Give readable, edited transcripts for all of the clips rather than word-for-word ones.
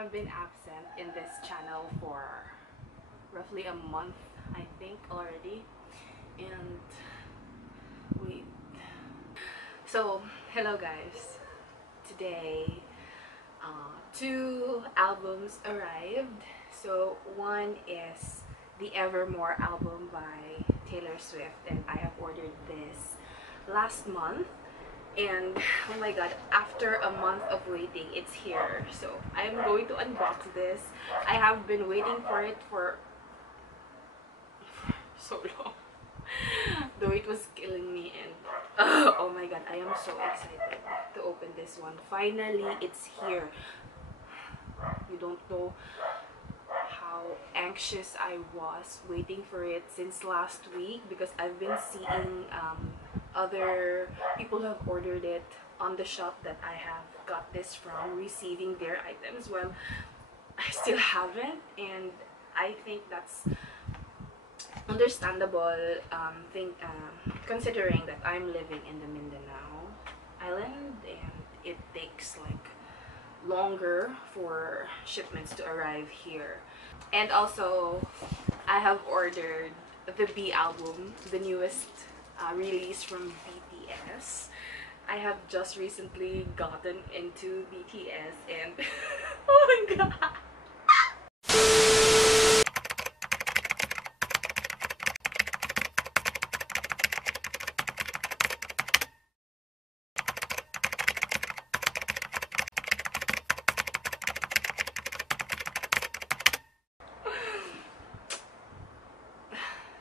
have been absent in this channel for roughly a month, I think, already. And wait. So, hello guys. Today, two albums arrived. So, one is the Evermore album by Taylor Swift, and I have ordered this last month. And oh my god, after a month of waiting, it's here. So I am going to unbox this. I have been waiting for it for so long. The wait was killing me, and oh my god, I am so excited to open this one. Finally, it's here. You don't know how anxious I was waiting for it since last week, because I've been seeing other people who have ordered it on the shop that I have got this from, receiving their items. Well, I still haven't, and I think that's understandable considering that I'm living in the Mindanao island and it takes like longer for shipments to arrive here. And also, I have ordered the B album, the newest release from BTS. I have just recently gotten into BTS and oh my god!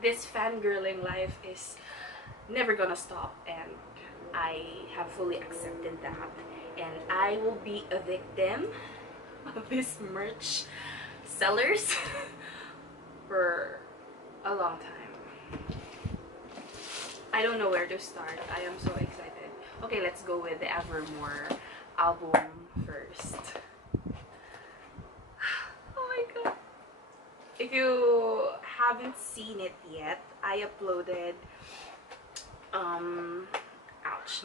This fangirling life is never gonna stop, and I have fully accepted that, and I will be a victim of these merch sellers for a long time. I don't know where to start. I am so excited. Okay, let's go with the Evermore album first. Oh my god. If you haven't seen it yet, I uploaded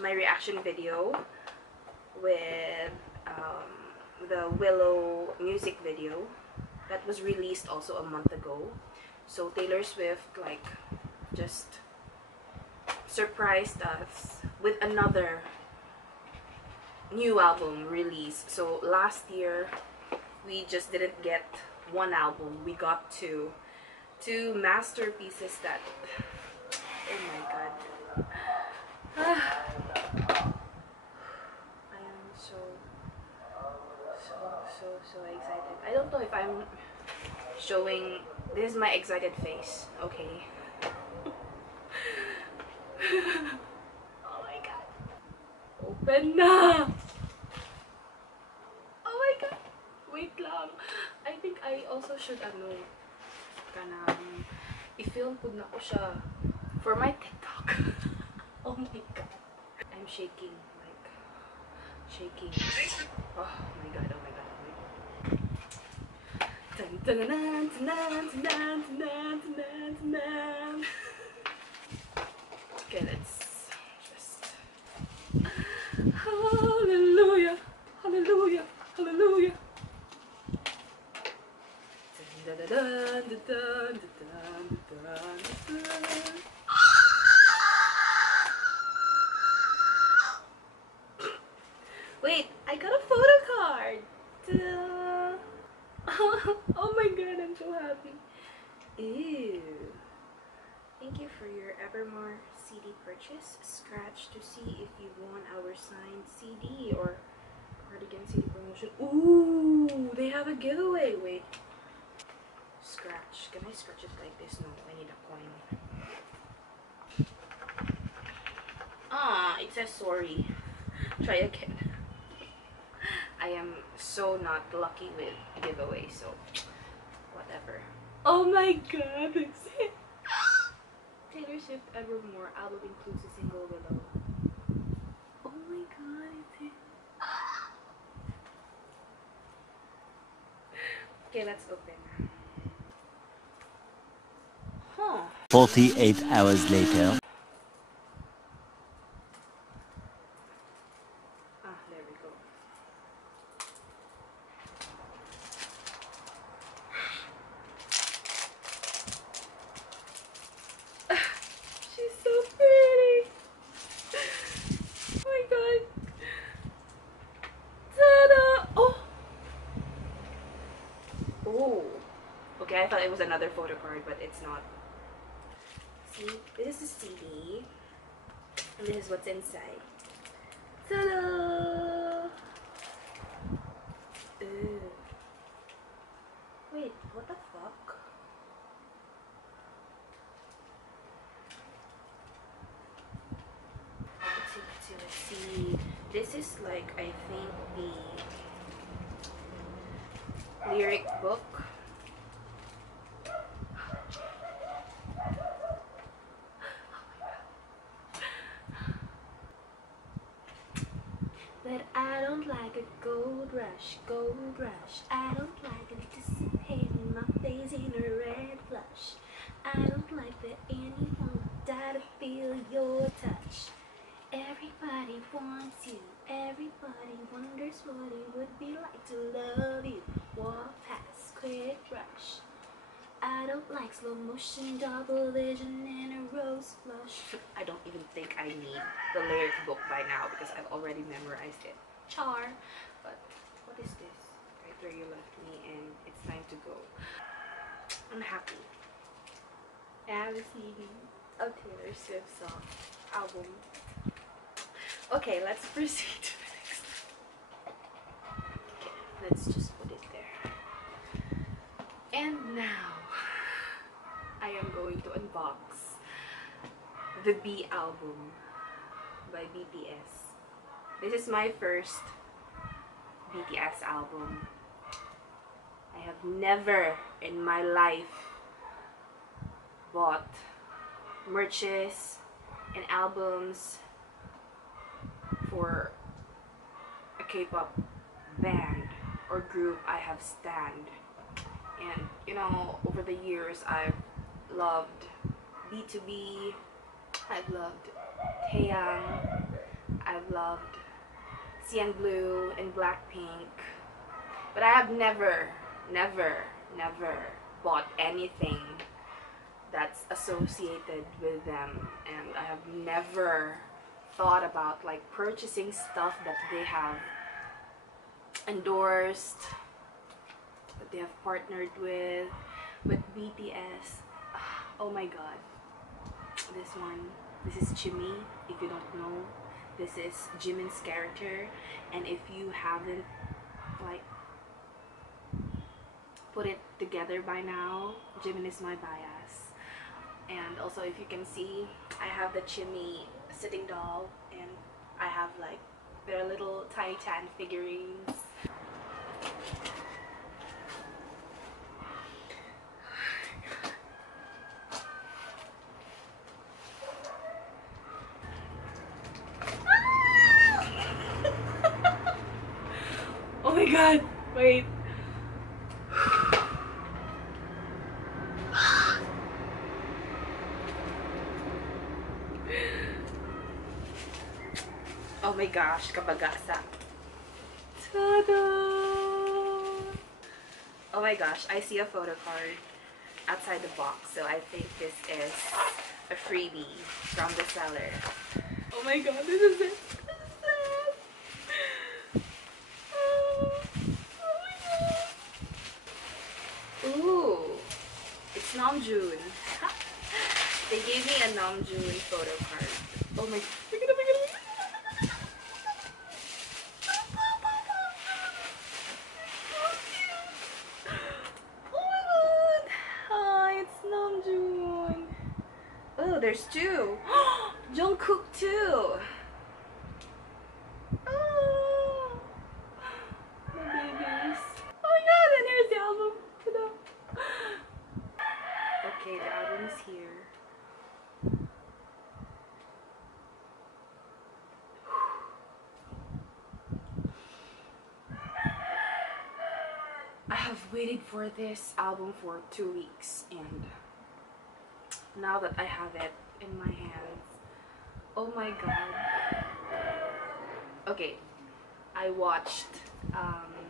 my reaction video with the Willow music video that was released also a month ago. So Taylor Swift like just surprised us with another new album release. So last year we just didn't get one album, we got two masterpieces that, oh my god, I am so excited. I don't know if I'm showing, this is my excited face, okay. Oh my god, open na. Oh my god, wait lang. I think I also should i-film ko na ko siya for my TikTok. Oh my god. I'm shaking, like shaking. Oh my god, oh my god, oh my god. Dun, dun, dun, dun, dun, dun, dun, dun, dun. Okay, let's just hallelujah, hallelujah, hallelujah. Dun, dun, dun, dun, dun, dun, dun, dun. Wait, I got a photo card. Oh my god, I'm so happy. Ew. Thank you for your Evermore CD purchase. Scratch to see if you won our signed CD or cardigan CD promotion. Ooh, they have a giveaway. Wait. Scratch. Can I scratch it like this? No, I need a coin. Ah, it says sorry. Try again. I am so not lucky with giveaways, so whatever. Oh my god, that's it. Taylor Swift Evermore album includes a single Willow. Oh my god, it's it. Okay, let's open. Huh. 48 hours later. Ah, there we go. it was another photo card, but it's not. See, this is the CD, and this is what's inside. Ta-da! Ew. Wait, what the fuck? Let's see. This is like, I think, the lyric book. But I don't like a gold rush, gold rush. I don't like anticipating my face in a red flush. I don't like that anyone would die to feel your touch. Everybody wants you, everybody wonders what it would be like to love you. Walk past, quick rush. I don't like slow motion, double vision, and a rose flush. I don't even think I need the lyric book by now because I've already memorized it. Char. But what is this? Right where you left me, and it's time to go. I'm happy. I have a CD of Taylor Swift's song album. Okay, let's proceed to the next. Okay, let's just put it there. And now I am going to unbox the B album by BTS. This is my first BTS album. I have never in my life bought merches and albums for a K-pop band or group I have stanned. And you know, over the years I've loved B2B, I've loved Taeyang, I've loved CN Blue and Blackpink, but I have never bought anything that's associated with them, and I have never thought about like purchasing stuff that they have endorsed, that they have partnered with. But BTS, oh my god, this is Jimmy. If you don't know, this is Jimin's character, and if you haven't like put it together by now, Jimin is my bias. And also, if you can see, I have the Jimmy sitting doll, and I have like their little tiny tan figurines. Oh my god, wait. Oh my gosh, kabagasa. Ta-da! Oh my gosh, I see a photo card outside the box, so I think this is a freebie from the seller. Oh my god, this is it. Ooh, it's Namjoon. They gave me a Namjoon photo card. Oh my god. Oh my god. Hi, it's Namjoon. Oh, there's two. Jungkook too. Oh, my babies. Oh my god, and here's the album. Ta-da. Okay, the album is here. I have waited for this album for 2 weeks, and now that I have it in my hands, oh my god. Okay, I watched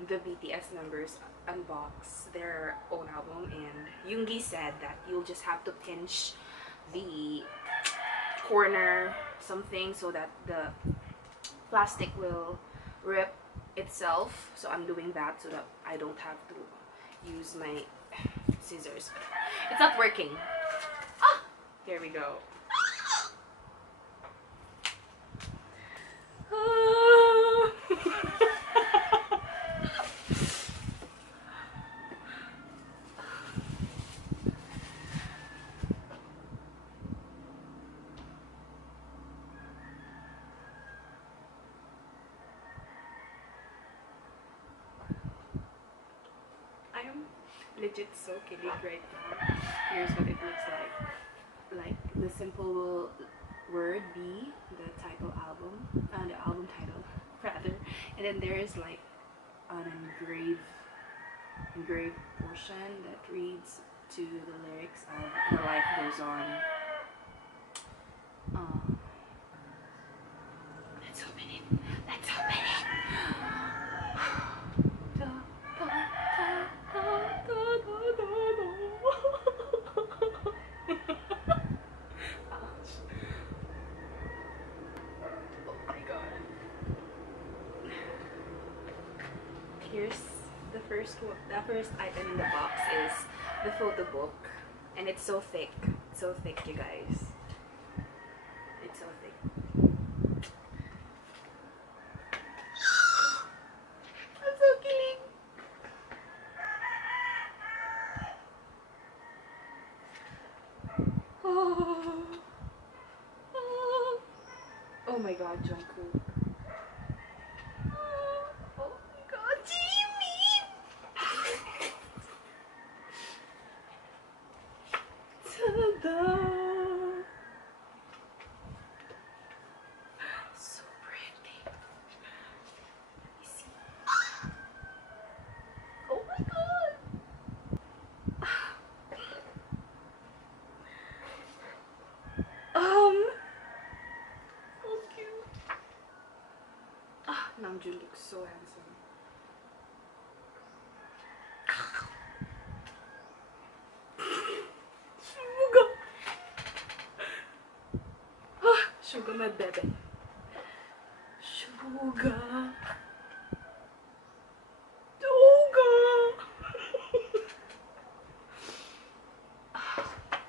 the BTS members unbox their own album, and Yoongi said that you'll just have to pinch the corner something so that the plastic will rip itself. So I'm doing that so that I don't have to use my scissors. It's not working. Ah, there we go. I am legit so kidding right now. Here's what it looks like. Like the simple word B, the title album, the album title rather, and then there is like an engraved portion that reads to the lyrics of "The Life Goes On." Let's open it. Let's open it. Here's the first item in the box is the photo book, and it's so thick, you guys. It's so thick. I'm so killing. Oh my God, Jungkook. Oh my God, Jimmy! Ta-da! So pretty. Let me see. Oh my God! So cute. Namjoon looks so handsome. Sugar, my baby. Sugar.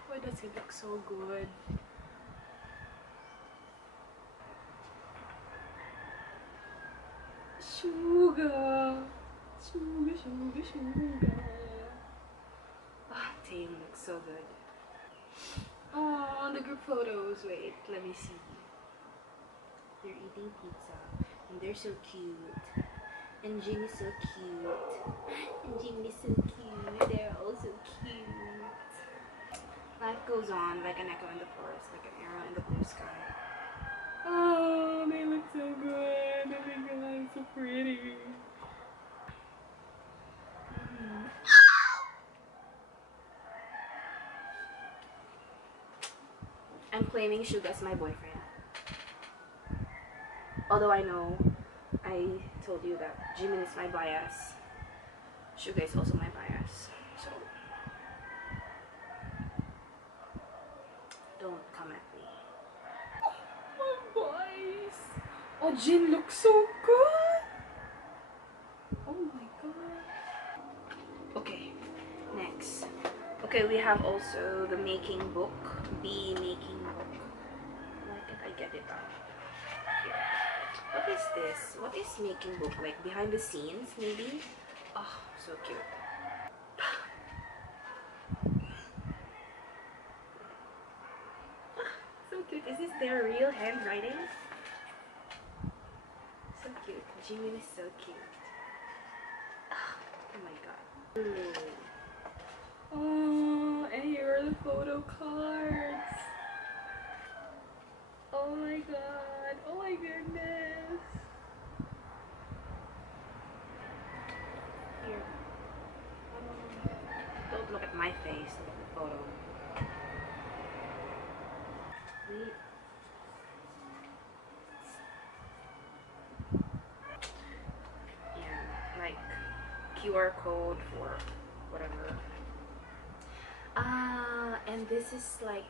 Why does he look so good? Sugar. Sugar. Taeyong looks so good. Oh, the group photos. Wait, let me see. They're eating pizza, and they're so cute. And Jin is so cute. And Jin is so cute. They're all so cute. Life goes on like an echo in the forest, like an arrow in the blue sky. Oh, they look so good. Oh my God, so pretty. I'm claiming Suga as my boyfriend. Although I know I told you that Jimin is my bias, Suga is also my bias. So don't come at me. Oh, my boys. Oh, Jin looks so good. Oh my God. Okay, next. Okay, we have also the making book. B making book. Why can't I get it out? Here. What is this? What is making book? Like behind the scenes, maybe? Oh, so cute. So cute. Is this their real handwriting? So cute. Jimin is so cute. Oh my God. Ooh. Oh, and here are the photo cards. Oh my God. Oh my goodness. Here. Don't look at my face. Look at the photo. Wait. Yeah, like QR code for whatever. And this is like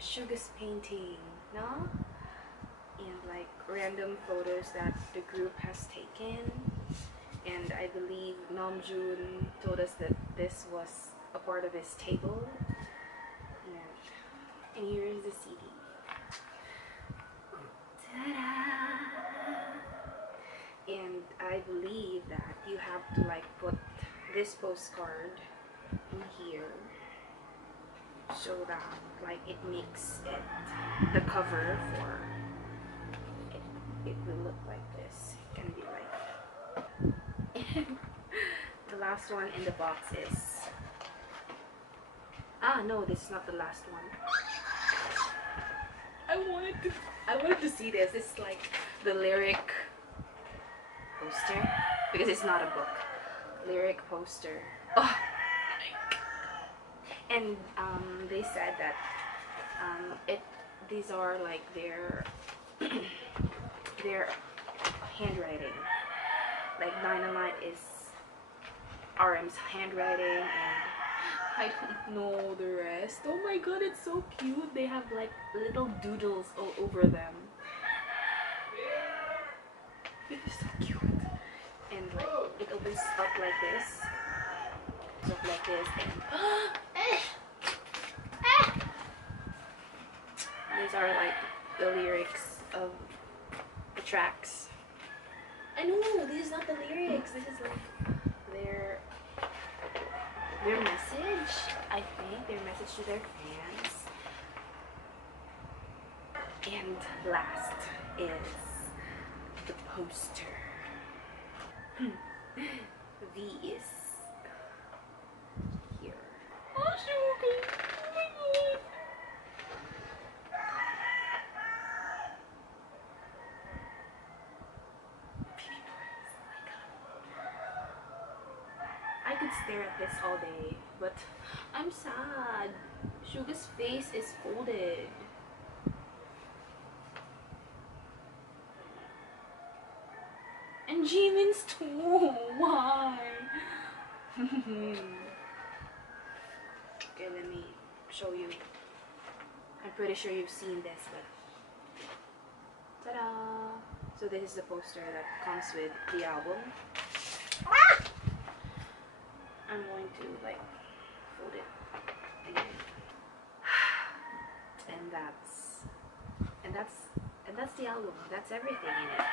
Suga's painting, no? And like random photos that the group has taken. And I believe Namjoon told us that this was a part of his table. And here is the CD. And I believe that you have to like put this postcard in here so that like it makes it the cover for it will look like this. It can be like the last one in the box is no, this is not the last one. I wanted to see this. This is like the lyric poster because it's not a book. Lyric poster. Oh, and they said that these are like their their handwriting. Like Dynamite is RM's handwriting, and I don't know the rest. Oh my god, it's so cute. They have like little doodles all over them. It is so cute. And like it opens up like this. Up like this and these are like the lyrics of the tracks. I know, this is not the lyrics. This is like their message, I think, their message to their fans. And last is the poster. V is here. Oh, sugar. Oh my god. Baby boys. Oh my god. I could stare at this all day, but I'm sad. Suga's face is folded. And Jimin's too. Why? Okay, let me show you. I'm pretty sure you've seen this, but ta-da! So this is the poster that comes with the album. I'm going to like fold it again. And that's the album. That's everything in it.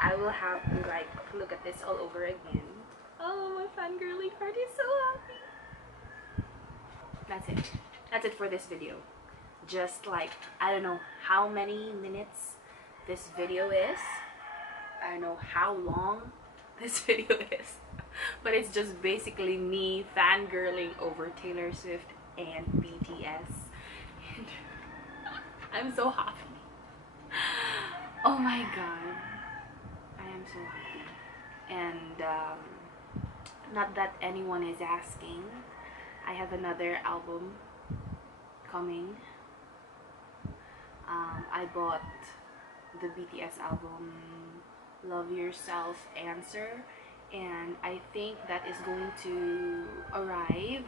I will have to like look at this all over again. Oh, my fangirling heart is so happy. That's it. That's it for this video. Just like, I don't know how many minutes this video is. I don't know how long this video is. But it's just basically me fangirling over Taylor Swift and BTS. And I'm so happy. Oh my god. I am so happy. And not that anyone is asking, I have another album coming. I bought the BTS album Love Yourself Answer, and I think that is going to arrive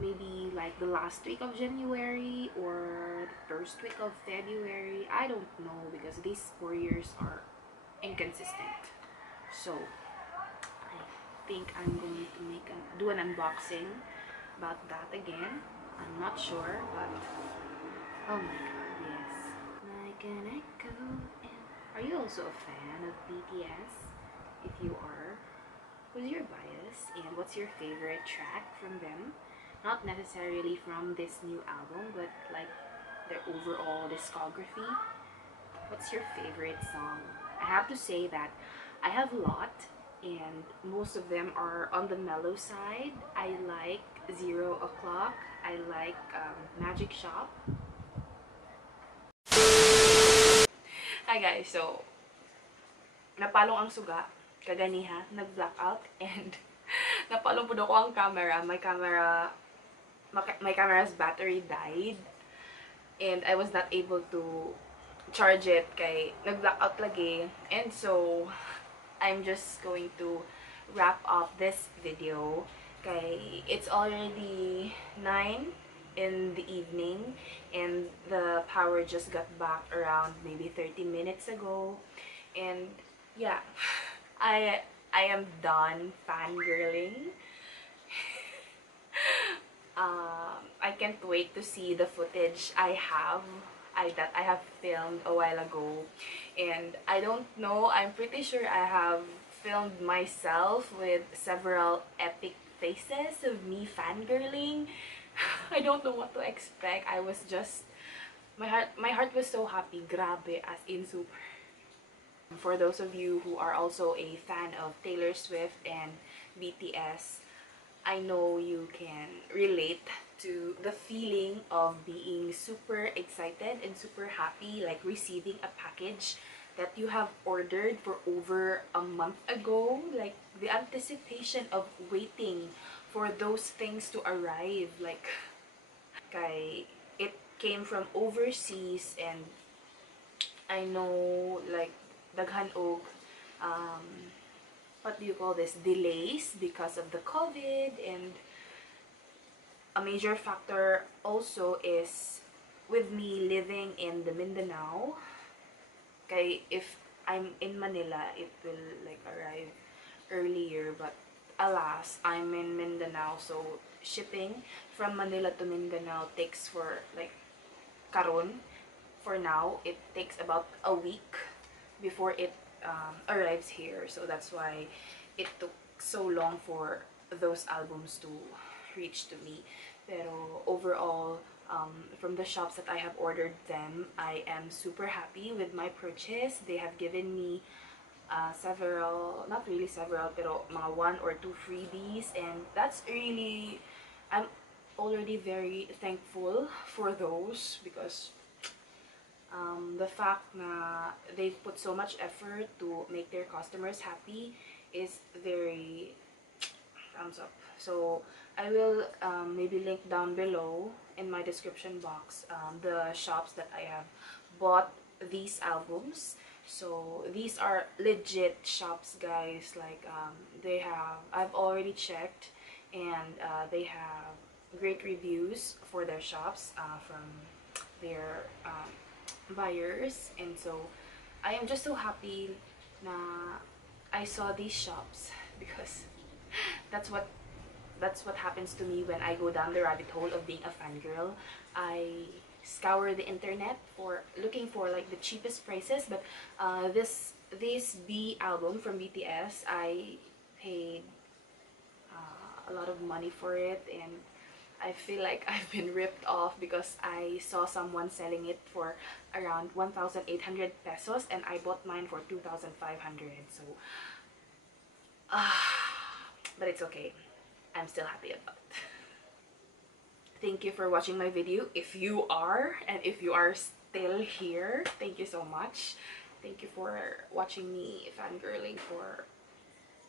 maybe like the last week of January or the first week of February. I don't know because these 4 years are inconsistent. So I think I'm going to do an unboxing about that again. I'm not sure, but oh my god, yes. Like an echo. Are you also a fan of BTS? If you are, who's your bias and what's your favorite track from them? Not necessarily from this new album, but like their overall discography. What's your favorite song? I have to say that I have a lot, and most of them are on the mellow side. I like 0 O'Clock. I like Magic Shop. Hi guys, so napalong ang suga, kaganiha, nag-blackout, and napalong po ako ang camera. My camera's battery died, and I was not able to charge it kay nag-blackout lagi. And so I'm just going to wrap up this video kay it's already 9 in the evening and the power just got back around maybe 30 minutes ago. And yeah, I am done fangirling. I can't wait to see the footage that I have filmed a while ago. And I don't know, I'm pretty sure I have filmed myself with several epic faces of me fangirling. I don't know what to expect. I was just, my heart was so happy, grabe, as in super. For those of you who are also a fan of Taylor Swift and BTS, I know you can relate to the feeling of being super excited and super happy, like receiving a package that you have ordered for over a month ago. Like the anticipation of waiting for those things to arrive. Like, kay, it came from overseas, and I know, like, daghan og what do you call this, delays because of the COVID. And a major factor also is with me living in the Mindanao. Okay, if I'm in Manila, it will like arrive earlier, but alas, I'm in Mindanao, so shipping from Manila to Mindanao takes for like karon. For now, it takes about a week before it arrives here. So that's why it took so long for those albums to reach to me. Pero overall, from the shops that I have ordered them, I am super happy with my purchase. They have given me several, not really several, pero mga one or two freebies, and that's really, I'm already very thankful for those, because the fact na they've put so much effort to make their customers happy is very thumbs up. So I will maybe link down below in my description box the shops that I have bought these albums. So these are legit shops, guys. Like I've already checked, and they have great reviews for their shops from their buyers. And so I am just so happy na I saw these shops, because that's what happens to me when I go down the rabbit hole of being a fangirl. I scour the internet for looking for like the cheapest prices, but this B album from BTS, I paid a lot of money for it, and I feel like I've been ripped off, because I saw someone selling it for around 1,800 pesos and I bought mine for 2,500. So but it's okay, I'm still happy about it. Thank you for watching my video. If you are, and if you are still here, thank you so much. Thank you for watching me fangirling for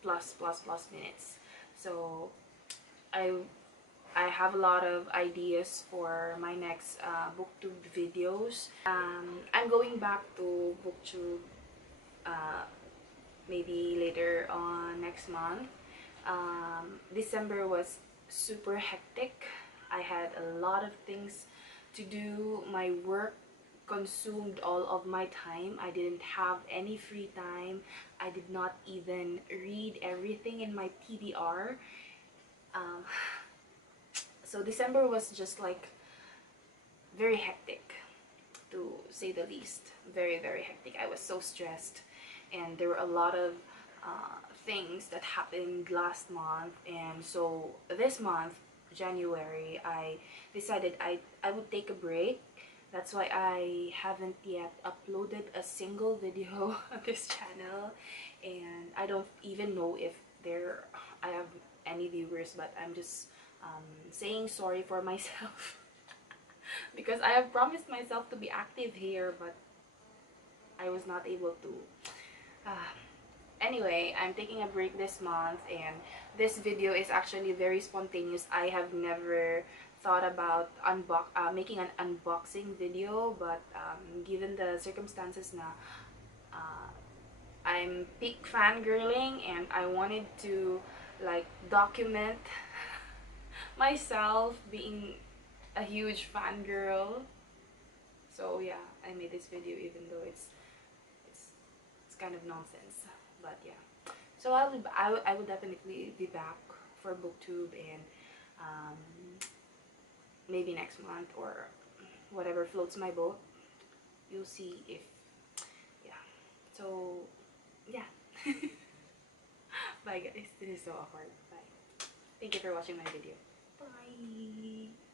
plus minutes. So I have a lot of ideas for my next booktube videos. I'm going back to booktube maybe later on next month. December was super hectic. I had a lot of things to do. My work consumed all of my time. I didn't have any free time. I did not even read everything in my TBR. So December was just like very hectic, to say the least. Very hectic. I was so stressed, and there were a lot of things that happened last month. And so this month, January, I decided I would take a break. That's why I haven't yet uploaded a single video on this channel, and I don't even know if I have any viewers, but I'm just saying sorry for myself because I have promised myself to be active here, but I was not able to. Anyway, I'm taking a break this month, and this video is actually very spontaneous. I have never thought about making an unboxing video, but given the circumstances na I'm peak fangirling, and I wanted to like document myself being a huge fangirl. So yeah, I made this video even though it's kind of nonsense, but yeah. So I will definitely be back for booktube, and maybe next month or whatever floats my boat. You'll see if, yeah. So, yeah. Bye guys. This is so awkward. Bye. Thank you for watching my video. Bye.